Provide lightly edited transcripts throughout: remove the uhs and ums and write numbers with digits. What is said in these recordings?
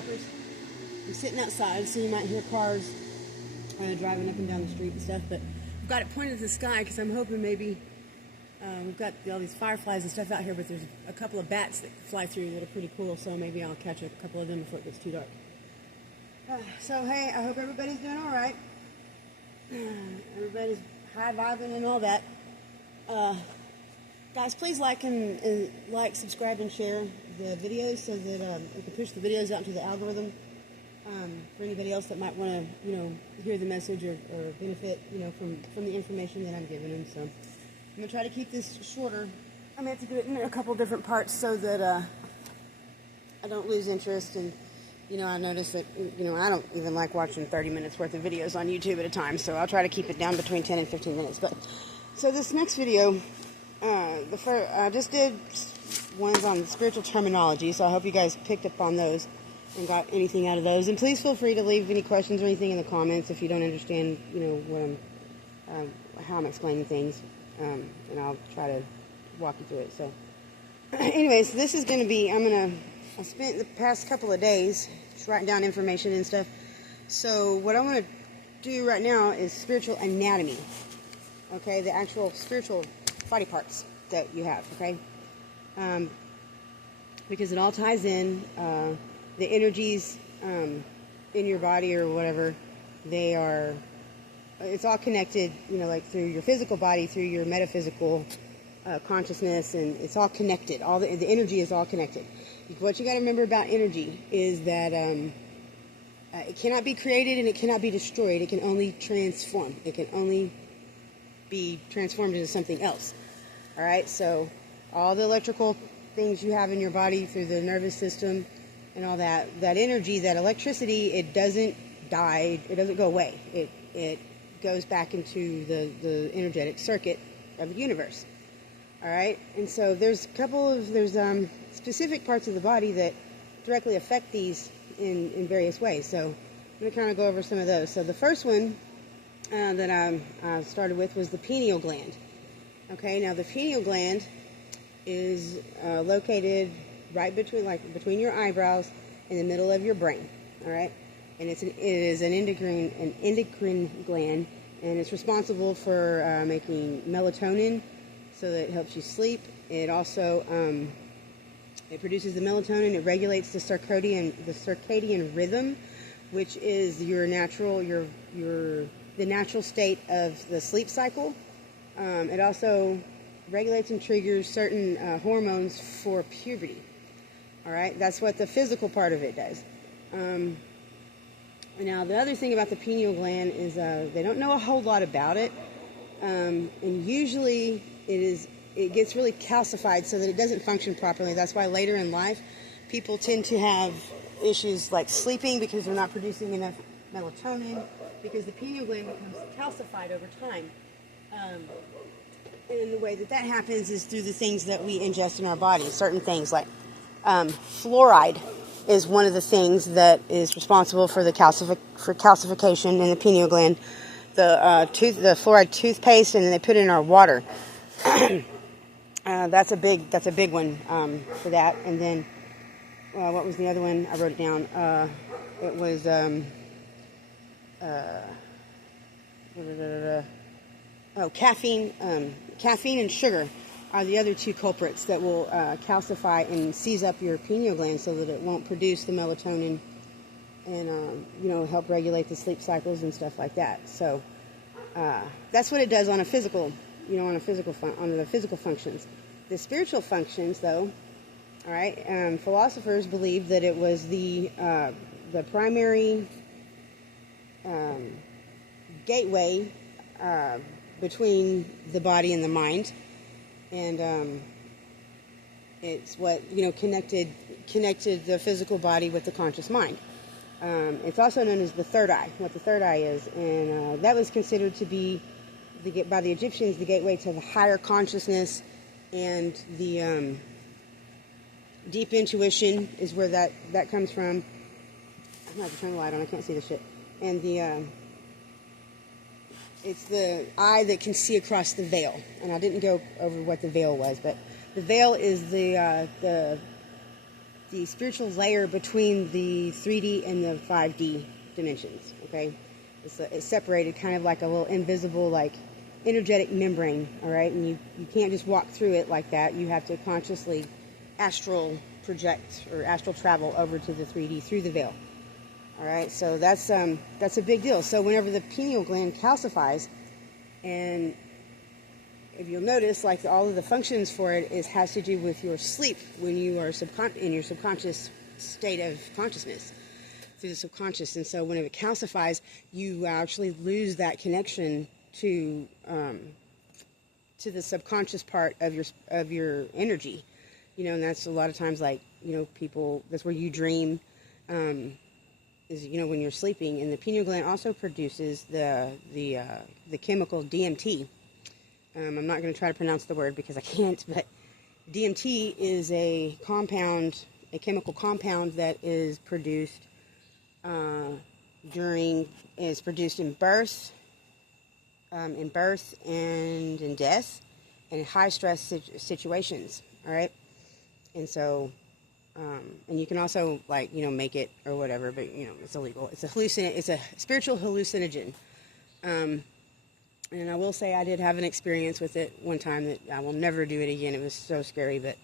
shoppers. I'm sitting outside, so you might hear cars driving up and down the street and stuff, but I've got it pointed to the sky because I'm hoping maybe we've got all these fireflies and stuff out here, but there's a couple of bats that fly through that are pretty cool, so maybe I'll catch a couple of them before it gets too dark. So hey, I hope everybody's doing all right. Everybody's high vibing and all that. Guys, please like, subscribe, and share the videos so that we can push the videos out into the algorithm for anybody else that might want to, hear the message or benefit, from the information that I'm giving them. So I'm going to try to keep this shorter. I'm going to have to do it in a couple different parts so that I don't lose interest. And, I noticed that, I don't even like watching 30 minutes worth of videos on YouTube at a time. So I'll try to keep it down between 10 and 15 minutes. But so this next video, I just did ones on spiritual terminology, so I hope you guys picked up on those and got anything out of those. And please feel free to leave any questions or anything in the comments if you don't understand, what how I'm explaining things, and I'll try to walk you through it. So, anyways, this is going to be, I spent the past couple of days just writing down information and stuff. So what I want to do right now is spiritual anatomy. Okay, the actual spiritual body parts that you have, okay? Because it all ties in, the energies in your body or whatever, it's all connected, like through your physical body, through your metaphysical consciousness, and it's all connected. All the energy is all connected. What you got to remember about energy is that it cannot be created and it cannot be destroyed. It can only transform. It can only be transformed into something else. All right, so all the electrical things you have in your body through the nervous system and all that energy, that electricity, it doesn't die, it doesn't go away. It goes back into the energetic circuit of the universe. All right, and so there's specific parts of the body that directly affect these in various ways. So I'm going to kind of go over some of those. So the first one that I started with was the pineal gland. Okay, now the pineal gland is located right between your eyebrows in the middle of your brain. All right, and it is an endocrine gland, and it's responsible for making melatonin, so that it helps you sleep. It also it produces the melatonin. It regulates the circadian rhythm, which is the natural state of the sleep cycle. It also regulates and triggers certain hormones for puberty. All right, that's what the physical part of it does. Now, the other thing about the pineal gland is they don't know a whole lot about it, and usually it gets really calcified so that it doesn't function properly. That's why later in life, people tend to have issues like sleeping because they're not producing enough melatonin, because the pineal gland becomes calcified over time. And the way that happens is through the things that we ingest in our body. Certain things like fluoride is one of the things that is responsible for the calcification in the pineal gland. The fluoride toothpaste, and then they put it in our water. That's a big one for that. And then what was the other one? I wrote it down. It was caffeine. Caffeine and sugar are the other two culprits that will calcify and seize up your pineal gland so that it won't produce the melatonin and help regulate the sleep cycles and stuff like that. So that's what it does on a physical, on the physical functions. The spiritual functions, though, all right. Philosophers believe that it was the primary gateway between the body and the mind, and it's what connected the physical body with the conscious mind. It's also known as the third eye. What the third eye is, and that was considered to be by the Egyptians the gateway to the higher consciousness, and the deep intuition is where that comes from. I'm going to have to turn the light on. I can't see the shit. And it's the eye that can see across the veil. And I didn't go over what the veil was, but the veil is the the spiritual layer between the 3D and the 5D dimensions. Okay, it's separated, kind of like a little invisible, like energetic membrane. All right, and you can't just walk through it like that. You have to consciously astral project or astral travel over to the 3D through the veil. All right, so that's a big deal. So whenever the pineal gland calcifies, and if you'll notice, like all of the functions for it has to do with your sleep when you are in your subconscious state of consciousness through the subconscious. And so whenever it calcifies, you actually lose that connection to the subconscious part of your energy. You know, and that's a lot of times, like, you know, people, that's where you dream. Is, you know, when you're sleeping. And the pineal gland also produces the chemical DMT. I'm not going to try to pronounce the word because I can't, but DMT is a chemical compound that is produced produced in birth and in death and in high stress situations. All right, and so. And you can also, like, you know, make it or whatever, but, you know, it's illegal. It's a spiritual hallucinogen. And I will say I did have an experience with it one time that I will never do it again. It was so scary. But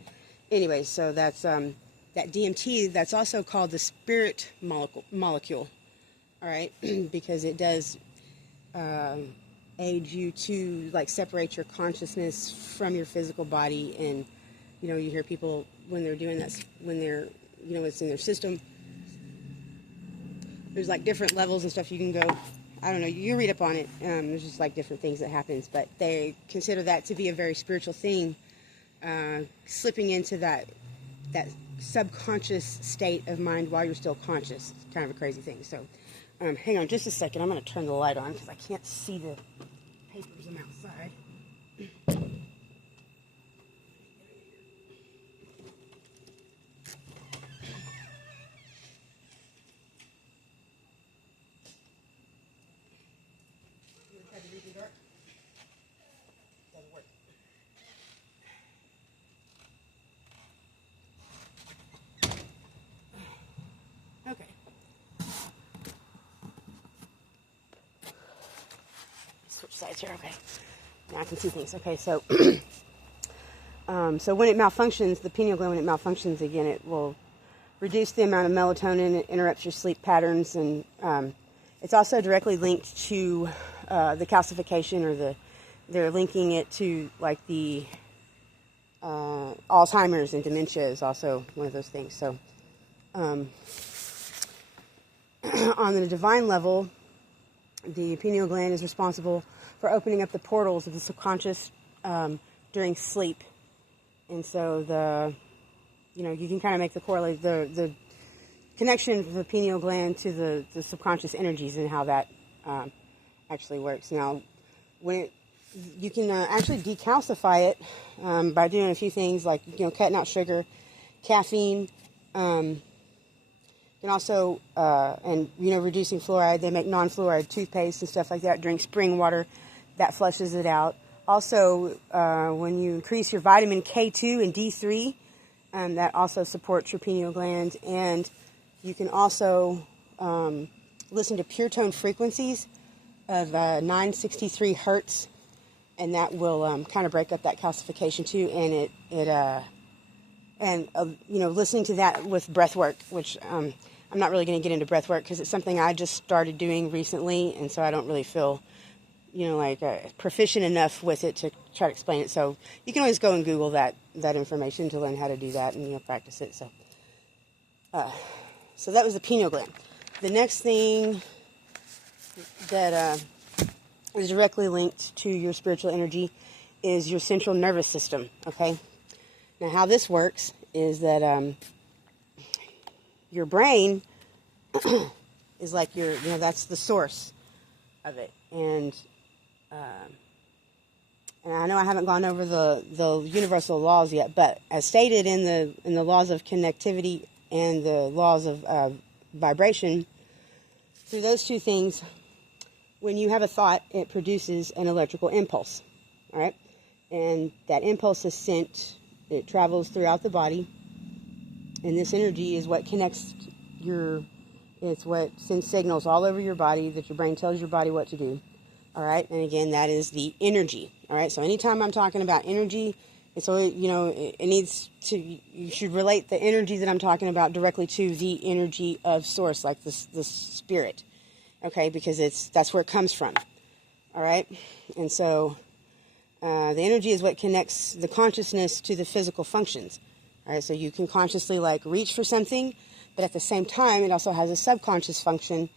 anyway, so that's that DMT. That's also called the spirit molecule. All right, because it does aid you to, like, separate your consciousness from your physical body. And you know, you hear people when they're doing that, when they're, you know, it's in their system. There's like different levels and stuff you can go. I don't know. You read up on it. There's just like different things that happens, but they consider that to be a very spiritual thing. Slipping into that subconscious state of mind while you're still conscious. It's kind of a crazy thing. So, hang on just a second. I'm going to turn the light on because I can't see the papers. I'm outside. Okay. Switch sides here. Okay. Now I can see things. Okay, so so when it malfunctions, the pineal gland, when it malfunctions again, it will reduce the amount of melatonin. It interrupts your sleep patterns, and it's also directly linked to the calcification, or they're linking it to, like, the Alzheimer's and dementia is also one of those things. So on the divine level, the pineal gland is responsible for opening up the portals of the subconscious during sleep. And so you can kind of make the correlate, the connection of the pineal gland to the subconscious energies and how that actually works. Now, you can actually decalcify it by doing a few things, like, you know, cutting out sugar, caffeine, and also, and, you know, reducing fluoride. They make non-fluoride toothpaste and stuff like that. Drink spring water. That flushes it out. Also, when you increase your vitamin K2 and D3, that also supports your pineal gland. And you can also listen to pure tone frequencies of 963 hertz, and that will kind of break up that calcification too. And you know, listening to that with breath work, which I'm not really going to get into breath work because it's something I just started doing recently, and so I don't really feel, you know, like proficient enough with it to try to explain it. So you can always go and Google that information to learn how to do that, and, you know, practice it. So so that was the pineal gland. The next thing that is directly linked to your spiritual energy is your central nervous system. Okay. Now, how this works is that your brain is like that's the source of it. And I know I haven't gone over the universal laws yet, but as stated in the laws of connectivity and the laws of vibration, through those two things, when you have a thought, it produces an electrical impulse. All right? And that impulse is sent. It travels throughout the body, And this energy is what connects it's what sends signals all over your body that your brain tells your body what to do. All right. And again, that is the energy. All right. So anytime I'm talking about energy, it's always, it needs to, you should relate the energy that I'm talking about directly to the energy of source, like the spirit. Okay. Because that's where it comes from. All right. And so, the energy is what connects the consciousness to the physical functions. All right. So you can consciously reach for something, but at the same time, it also has a subconscious function.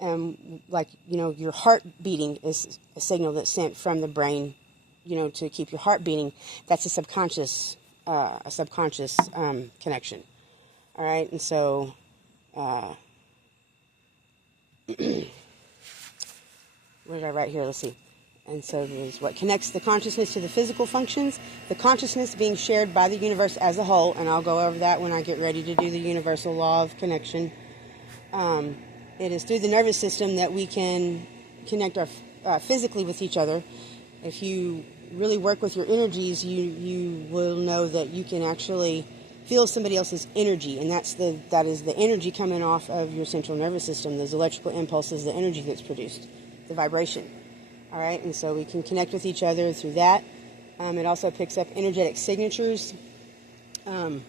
Your heart beating is a signal that's sent from the brain, to keep your heart beating. That's a subconscious connection. All right. And so, what did I write here? Let's see. And so there's what connects the consciousness to the physical functions, the consciousness being shared by the universe as a whole, and I'll go over that when I get ready to do the universal law of connection. It is through the nervous system that we can connect our physically with each other. If you really work with your energies, you will know that you can actually feel somebody else's energy, and that is the energy coming off of your central nervous system, those electrical impulses, the energy that's produced, the vibration. All right, and so we can connect with each other through that. It also picks up energetic signatures that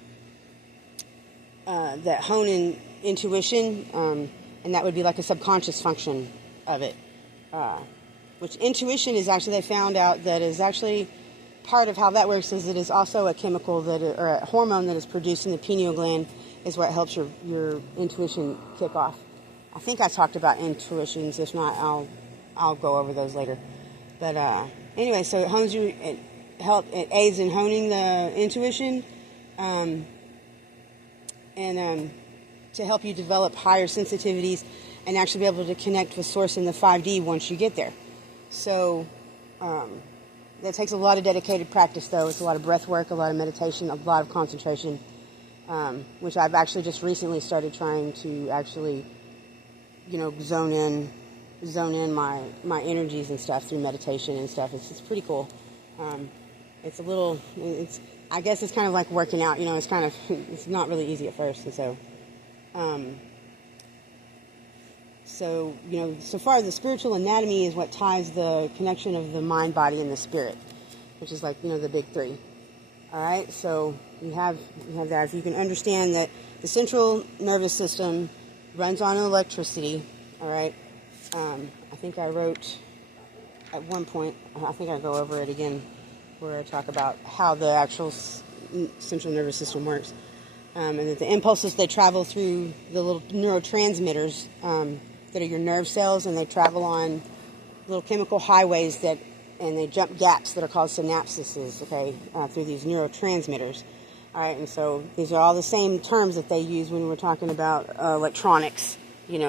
hone in intuition, and that would be like a subconscious function of it. Which intuition is actually, they found out that is actually part of how that works is it is also a chemical or a hormone that is produced in the pineal gland is what helps your intuition kick off. I think I talked about intuitions. If not, I'll go over those later. But anyway, so it aids in honing the intuition, and to help you develop higher sensitivities and actually be able to connect with source in the 5D once you get there. So that takes a lot of dedicated practice, though. It's a lot of breath work, a lot of meditation, a lot of concentration, which I've actually just recently started trying to actually, zone in my energies and stuff through meditation and stuff. It's pretty cool. I guess it's kind of like working out, it's not really easy at first. And so far the spiritual anatomy is what ties the connection of the mind, body, and the spirit, which is the big three. All right. So you have that. If you can understand that the central nervous system runs on electricity. All right. I think I wrote at one point, I think I go over it again, where I talk about how the actual central nervous system works. And that the impulses, they travel through the little neurotransmitters that are your nerve cells, and they travel on little chemical highways and they jump gaps that are called synapses, okay, through these neurotransmitters. All right, and so these are all the same terms that they use when we're talking about electronics.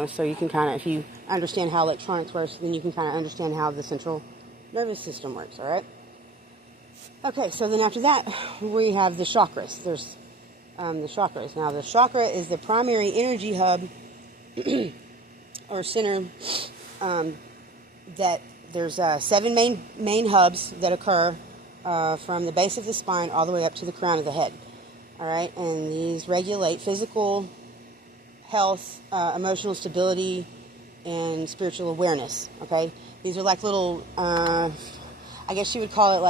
So you can if you understand how electronics works, then you can understand how the central nervous system works, all right? Okay, so then after that, we have the chakras. There's the chakras. Now, the chakra is the primary energy hub or center that there's 7 main hubs that occur from the base of the spine all the way up to the crown of the head, all right? And these regulate physical health, emotional stability, and spiritual awareness, okay? These are like little, I guess you would call it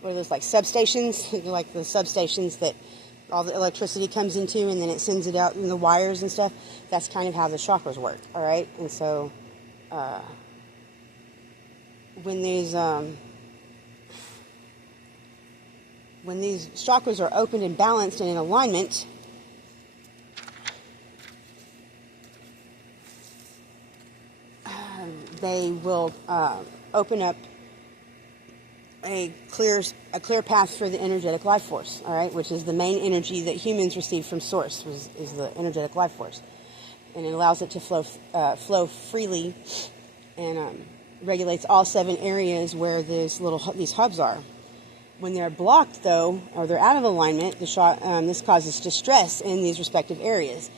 what are those, like substations? Like the substations that all the electricity comes into and then it sends it out in the wires and stuff. That's kind of how the chakras work, all right? And so when these chakras are opened and balanced and in alignment, they will open up a clear path for the energetic life force, all right, which is the main energy that humans receive from source, is the energetic life force. And it allows it to flow freely and regulates all 7 areas where these hubs are. When they're blocked, though, or they're out of alignment, this causes distress in these respective areas.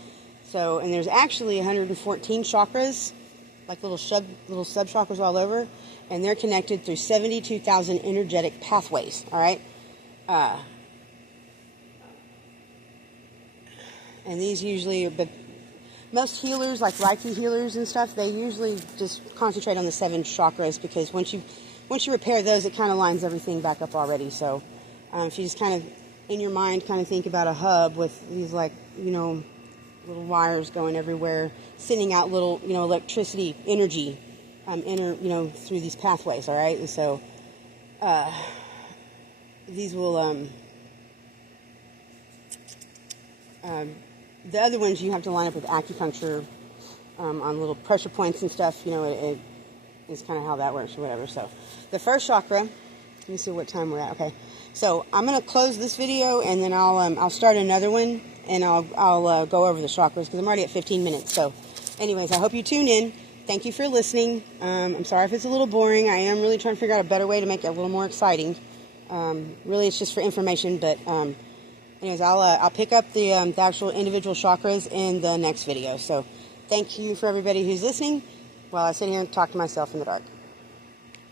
So, and there's actually 114 chakras, like little sub-chakras all over, and they're connected through 72,000 energetic pathways, all right? And these usually, but most healers, like Reiki healers and stuff, they usually just concentrate on the 7 chakras, because once you repair those, it kind of lines everything back up already. So if you just kind of, in your mind, kind of think about a hub with these, like, little wires going everywhere, sending out little, electricity, energy, through these pathways, all right? And so these will, the other ones you have to line up with acupuncture on little pressure points and stuff. It is kind of how that works or whatever. So the first chakra, let me see what time we're at. Okay, so I'm going to close this video, and then I'll start another one, and I'll go over the chakras, because I'm already at 15 minutes. So anyways, I hope you tune in. Thank you for listening. I'm sorry if it's a little boring. I am really trying to figure out a better way to make it a little more exciting. Really, it's just for information, but anyways, I'll pick up the actual individual chakras in the next video. So thank you for everybody who's listening while I sit here and talk to myself in the dark.